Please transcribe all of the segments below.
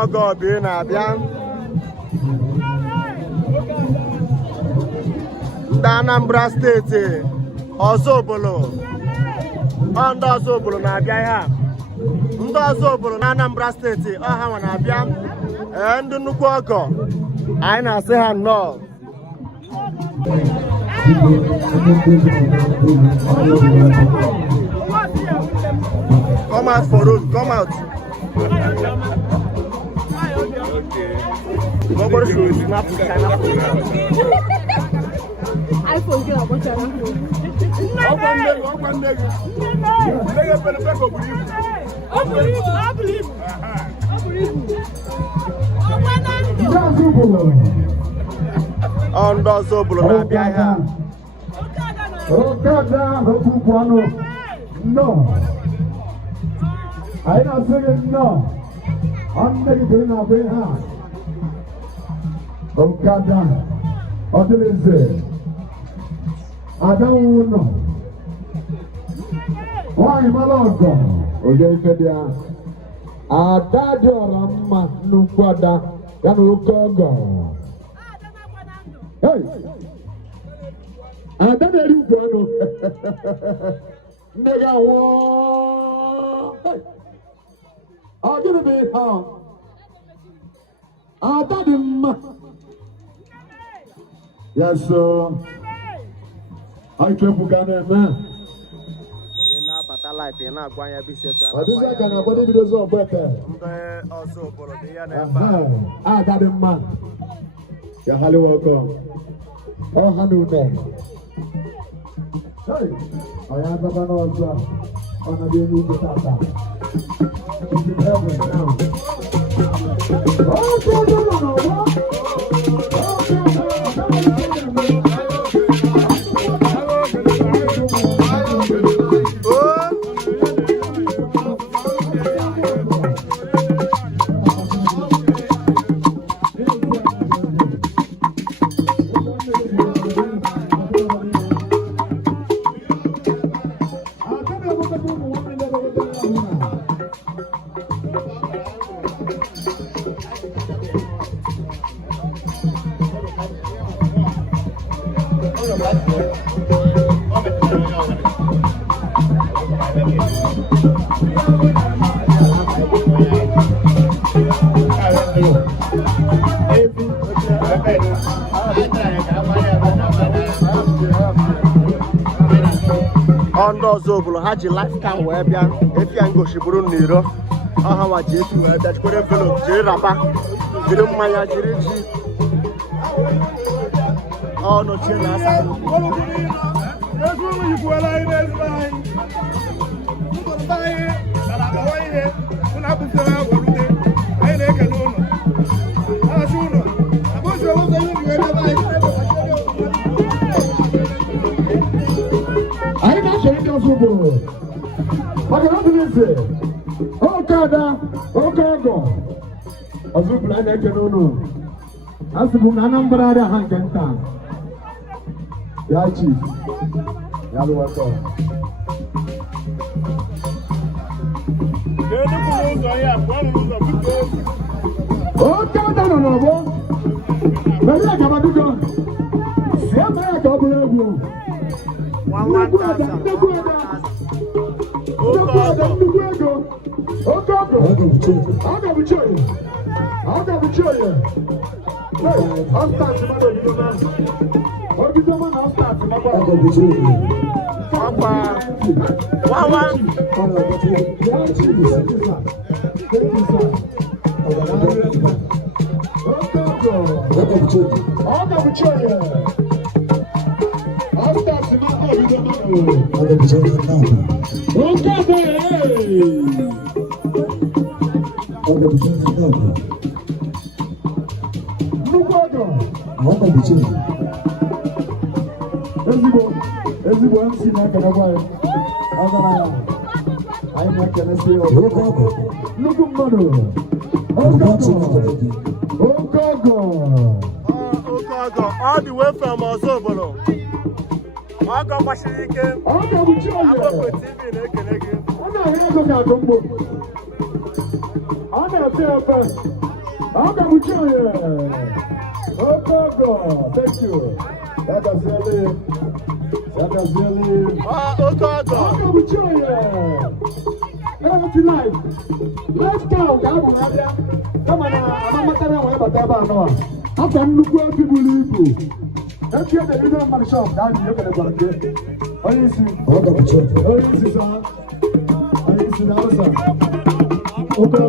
Ogo bi na-abịa. Ndị Anambra steeti Ọzọbụlụ. Ndị Ọzọbụlụ na-abịa ihe a. Ndị Ọzọbụlụ na Anambra steeti ọha nwa na-abịa. Ndị nnukwu ọgọ anyị na-asị ha nnọọ. Come out for road, come out. Nobody should snap the China phone. iPhone get about China phone. Ndị Ọzọbụlụ na-abịa ihe a. Okada Ogbuagu no. I not saying no. I'm making a way hard. Okada Odilise. I don't know. Why my lord? Eucheria. Adadio Rama Nukwada Yanukogo. Hey. And then you go. Nigga, what? I'll give it how. I got him. Yes, sir. I can't put on it, man. In a battle life, in a Guaya business. I do that kind of body videos of better. Also, for I got him, man. Yeah, hello, welcome. Oh, hello, man. Hey, I have a man also on a daily tata. It's in heaven now. Ndị Ọzọbụlụ ha ji life cam wee bịa efia ngoshiburu n'iro ọha nwa ji efi wee bịa jikwere envelope jiri raba jiri mmanya jiri ji ọnọchie na asa Okada Ogbuagu Ọzọbụlụ a na-ekene unu asịbụ na Anambra ada ha nke nta ya chief ya lụwakọ Okada nọ n'ọgbọ mere ya gabadugo si ama ya ka ọ bụrụ egwu nnukwu ada Ogbuagu Eucheria. Hey, I'll start tomorrow. What is the one I'll start tomorrow? Ezigbo MC na-ekenekwa ya ọgara ya anyị na-ekenesi nnukwu mmadụ Ogbuagu all the way from Ọzọbụlụ ọgọ gbasiri ike Amokwe TV na-ekene gị ọ na-ahịa ego ga-adụ mgbo ọ na-ete efe Thank you. Life. Let's go. Come on, I'm not after people leave. That's the little man shop. Now you can go there. Oh, you see. Oh, you see, sir. Oh, you see now, sir. Okay,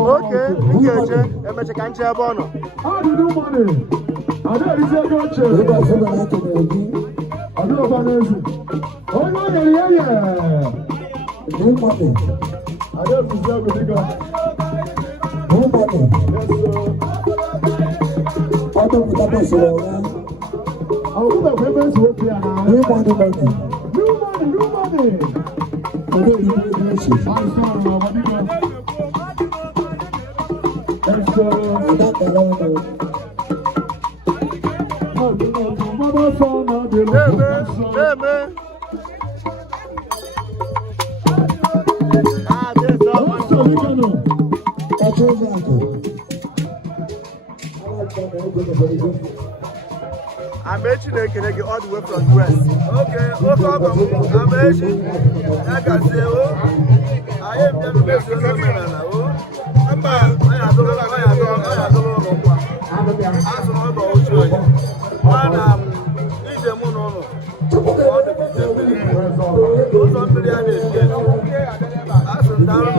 Okay, emeche ka nche ebe ọ nọ. How do you do money? I don't use your coach. I don't financial. Oh, no, yeah. Do money. I don't use your coach. Do money. Yes, sir. I don't put up a show. I'll put up payments with you now. Do money. Do money. I don't use your coach. I'm sorry, what do you got? Amechi na-ekele gị all the way from US. Okay, oke ọgọ Amechi na-agazie o. Anyị bịara mezuo n'omenala o. Mba, anyị adọrọ ụlọ mkpa. Asụ na ọgọ ochie onye. Mana ije mụ n'ụlọ. Ụzọ mmiri a na-eji asụ daalụ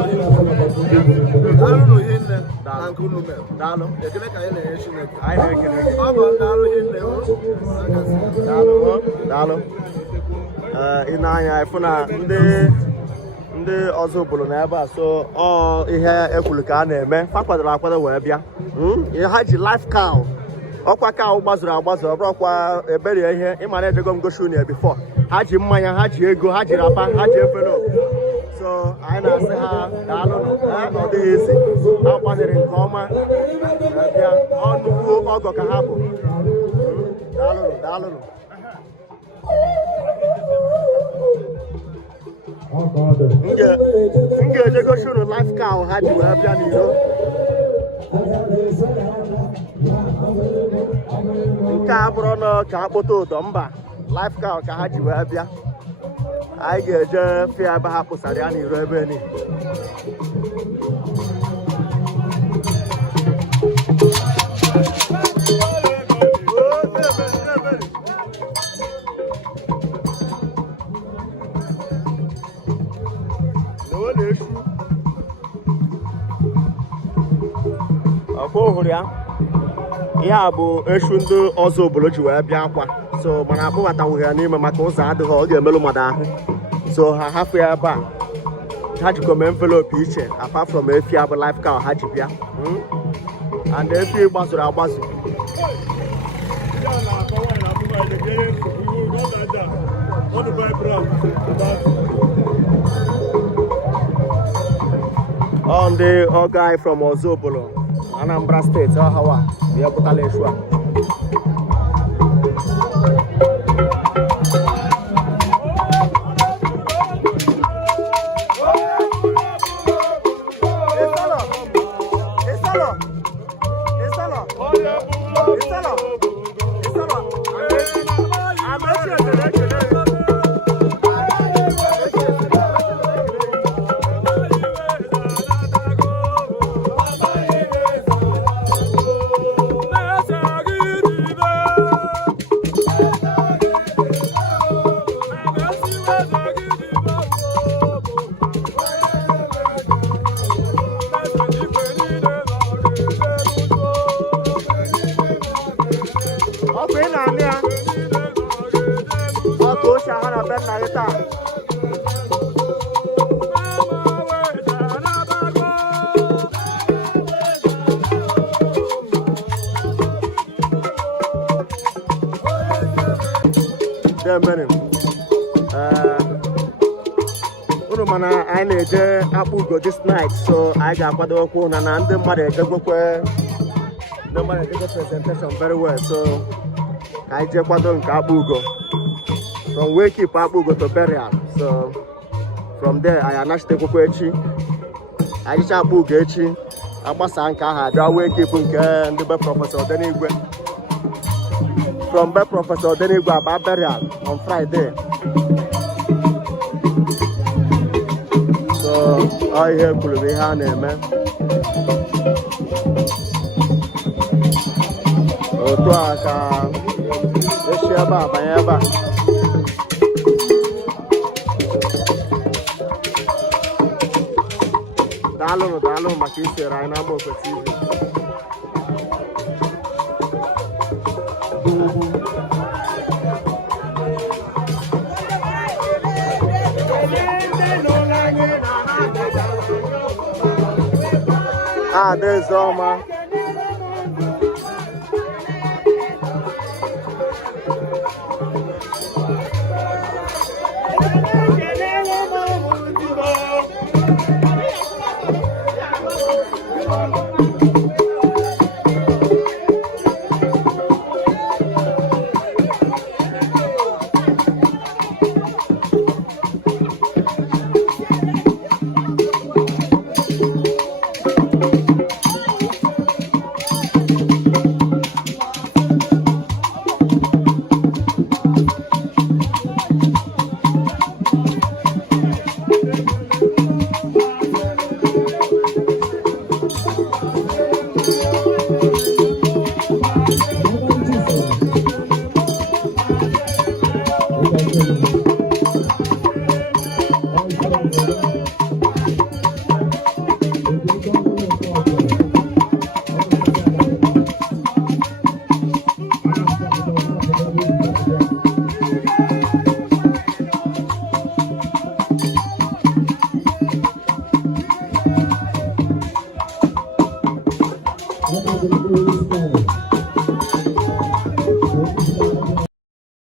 hinne na nke unu mere. Daalụ. Ekele ka anyị na-enye Chineke. Anyị na-ekele gị. Ọ bụ daalụ hinne. Daalụ. Ị na-anya ịfụ na ndị ọzọ obodo na ebe a so ihe ekwuru ka a na-eme fa kwadoro akwado wee bịa ha ji life cow ọkwa cow gbazuru agbazu ọ bụrụkwa eberie ihe ịmara ejego m gosi unu before ha ji mmanya ha ji ego ha ji rapa ha ji efere so anyị na-asị ha daalụnụ ọ dịghị isi ha gbaziri nke ọma bịa ọnụkwuo ọgọ ka ha bụ daalụnụ m ga-eje gosi unu life cow ha ji wee bịa n'iro nke a bụrụ na ka akpụta ụtọ mba life cow ka ha ji wee bịa anyị ga-eje fịa ebe ha kpụsara ya n'iro ebe ni ọhụrụ ya ihe a bụ eshu ndị ọzọ obodo ji wee bịa akwa so mana akpụbataghị ya n'ime maka ụzọ adịghị ọ ga-emerụ mmadụ ahụ so ha hapụ ya ebe a ha jikọ mee envelope iche apart from efi abụ life cow ha ji bịa and efi gbazuru agbazu on the guy from Ozobolo, Anambra State, Hawa, we are putting a nna gị taa. Unu mana anyị na-eje akpụ ugo this night, so anyị ga-akwadokwa ụna na ndị mmadụ ejegwekwe presentation very well, so ka anyị jee kwado nke akpụ ugo from wake up akpụ ugo to burial. So from there anyị anachitekwa echi, anyị jicha akpụ ugo echi agbasa nke ahụ abịa wake up nke ndị be prọfesọ Odenigwe. From be prọfesọ Odenigwe aba burial on Friday. So ọ ihe kwuru bụ ihe a na-eme. Otu a ka esi ebe a banye ebe a. Daalụ maka isere anyị na Amokwe TV. Adaeze ọma